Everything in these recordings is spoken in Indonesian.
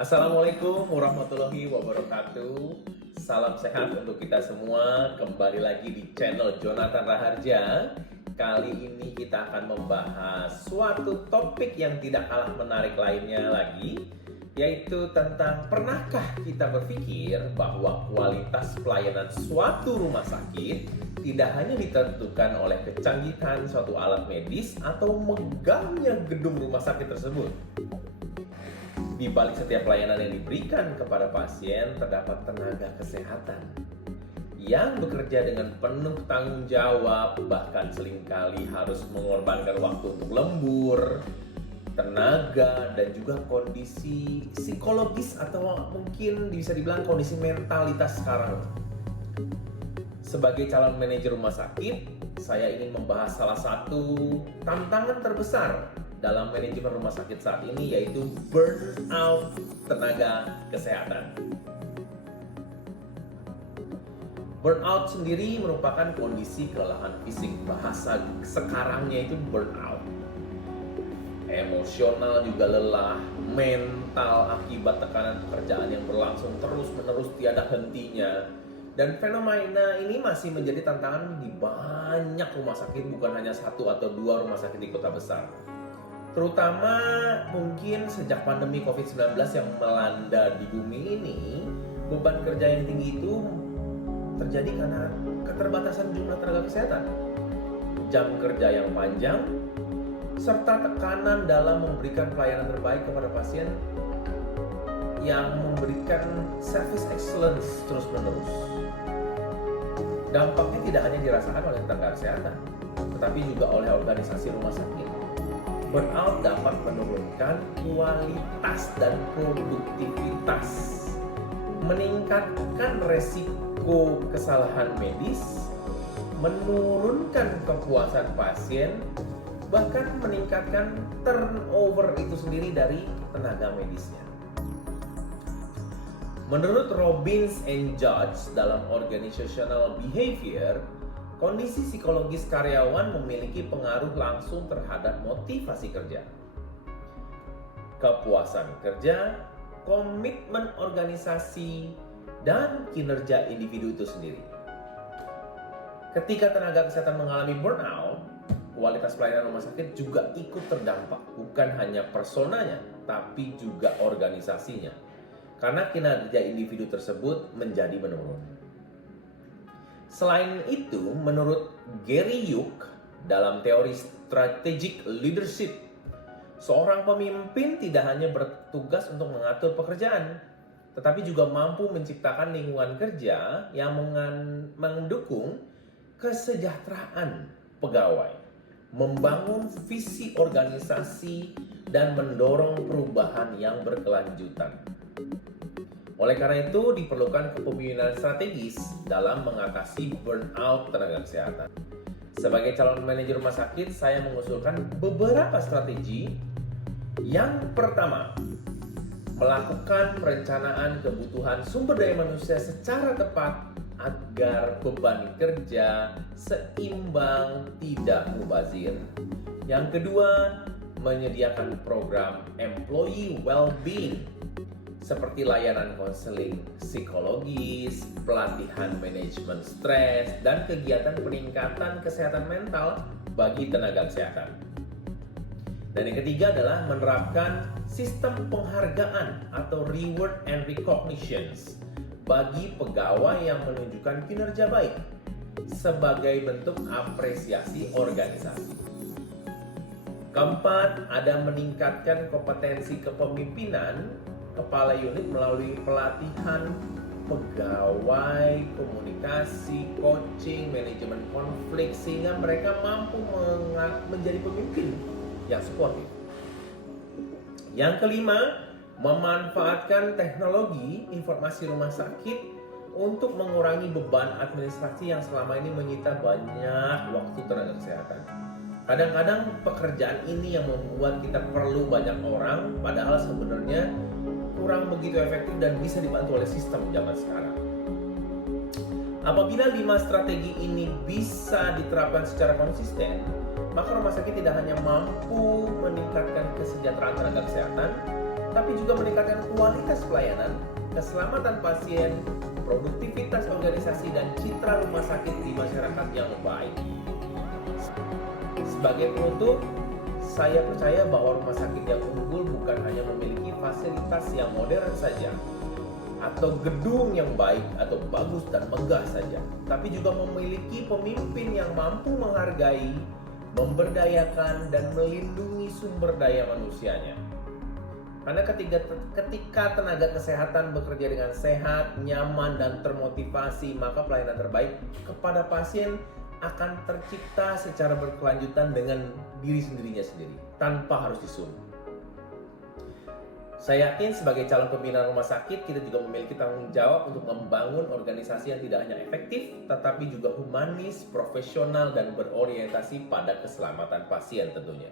Assalamualaikum warahmatullahi wabarakatuh. Salam sehat untuk kita semua. Kembali lagi di channel Jonathan Raharja. Kali ini kita akan membahas suatu topik yang tidak kalah menarik lainnya lagi, yaitu tentang pernahkah kita berpikir bahwa kualitas pelayanan suatu rumah sakit tidak hanya ditentukan oleh kecanggihan suatu alat medis atau megahnya gedung rumah sakit tersebut. Di balik setiap pelayanan yang diberikan kepada pasien terdapat tenaga kesehatan yang bekerja dengan penuh tanggung jawab, bahkan seringkali harus mengorbankan waktu untuk lembur, tenaga, dan juga kondisi psikologis atau mungkin bisa dibilang kondisi mentalitas sekarang. Sebagai calon manajer rumah sakit, saya ingin membahas salah satu tantangan terbesar dalam manajemen rumah sakit saat ini, yaitu burnout tenaga kesehatan. Burnout sendiri merupakan kondisi kelelahan fisik, bahasa sekarangnya itu burnout. Emosional juga lelah, mental akibat tekanan pekerjaan yang berlangsung terus-menerus tiada hentinya. Dan fenomena ini masih menjadi tantangan di banyak rumah sakit, bukan hanya satu atau dua rumah sakit di kota besar. Terutama mungkin sejak pandemi COVID-19 yang melanda di bumi ini, beban kerja yang tinggi itu terjadi karena keterbatasan jumlah tenaga kesehatan, jam kerja yang panjang, serta tekanan dalam memberikan pelayanan terbaik kepada pasien yang memberikan service excellence terus-menerus. Dampaknya tidak hanya dirasakan oleh tenaga kesehatan, tetapi juga oleh organisasi rumah sakit. Burnout dapat menurunkan kualitas dan produktivitas, meningkatkan resiko kesalahan medis, menurunkan kepuasan pasien, bahkan meningkatkan turnover itu sendiri dari tenaga medisnya. Menurut Robbins and Judge dalam Organizational Behavior, kondisi psikologis karyawan memiliki pengaruh langsung terhadap motivasi kerja, kepuasan kerja, komitmen organisasi, dan kinerja individu itu sendiri. Ketika tenaga kesehatan mengalami burnout, kualitas pelayanan rumah sakit juga ikut terdampak, bukan hanya personanya, tapi juga organisasinya, karena kinerja individu tersebut menjadi menurun. Selain itu, menurut Gary Yook dalam teori strategic leadership, seorang pemimpin tidak hanya bertugas untuk mengatur pekerjaan, tetapi juga mampu menciptakan lingkungan kerja yang mendukung kesejahteraan pegawai, membangun visi organisasi, dan mendorong perubahan yang berkelanjutan. Oleh karena itu, diperlukan kepemimpinan strategis dalam mengatasi burnout tenaga kesehatan. Sebagai calon manajer rumah sakit, saya mengusulkan beberapa strategi. Yang pertama, melakukan perencanaan kebutuhan sumber daya manusia secara tepat agar beban kerja seimbang, tidak mubazir. Yang kedua, menyediakan program employee well-being seperti layanan konseling psikologis, pelatihan manajemen stres, dan kegiatan peningkatan kesehatan mental bagi tenaga kesehatan. Dan yang ketiga adalah menerapkan sistem penghargaan atau reward and recognitions bagi pegawai yang menunjukkan kinerja baik sebagai bentuk apresiasi organisasi. Keempat, ada meningkatkan kompetensi kepemimpinan kepala unit melalui pelatihan pegawai, komunikasi, coaching, manajemen konflik, sehingga mereka mampu menjadi pemimpin yang suportif. Yang kelima, memanfaatkan teknologi informasi rumah sakit untuk mengurangi beban administrasi yang selama ini menyita banyak waktu tenaga kesehatan. Kadang-kadang pekerjaan ini yang membuat kita perlu banyak orang, padahal sebenarnya kurang begitu efektif dan bisa dibantu oleh sistem zaman sekarang. Apabila 5 strategi ini bisa diterapkan secara konsisten, maka rumah sakit tidak hanya mampu meningkatkan kesejahteraan tenaga kesehatan, tapi juga meningkatkan kualitas pelayanan, keselamatan pasien, produktivitas organisasi, dan citra rumah sakit di masyarakat yang baik. Sebagai penutup, saya percaya bahwa rumah sakit yang unggul bukan hanya memiliki fasilitas yang modern saja, atau gedung yang baik atau bagus dan megah saja, tapi juga memiliki pemimpin yang mampu menghargai, memberdayakan, dan melindungi sumber daya manusianya. Karena ketika tenaga kesehatan bekerja dengan sehat, nyaman, dan termotivasi, maka pelayanan terbaik kepada pasien akan tercipta secara berkelanjutan dengan diri sendirinya sendiri, tanpa harus disuruh. Saya yakin sebagai calon pembina rumah sakit, kita juga memiliki tanggung jawab untuk membangun organisasi yang tidak hanya efektif, tetapi juga humanis, profesional, dan berorientasi pada keselamatan pasien tentunya.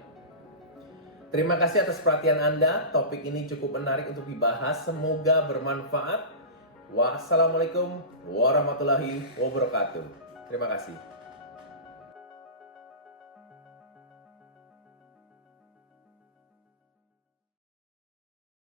Terima kasih atas perhatian Anda. Topik ini cukup menarik untuk dibahas. Semoga bermanfaat. Wassalamualaikum warahmatullahi wabarakatuh. Terima kasih.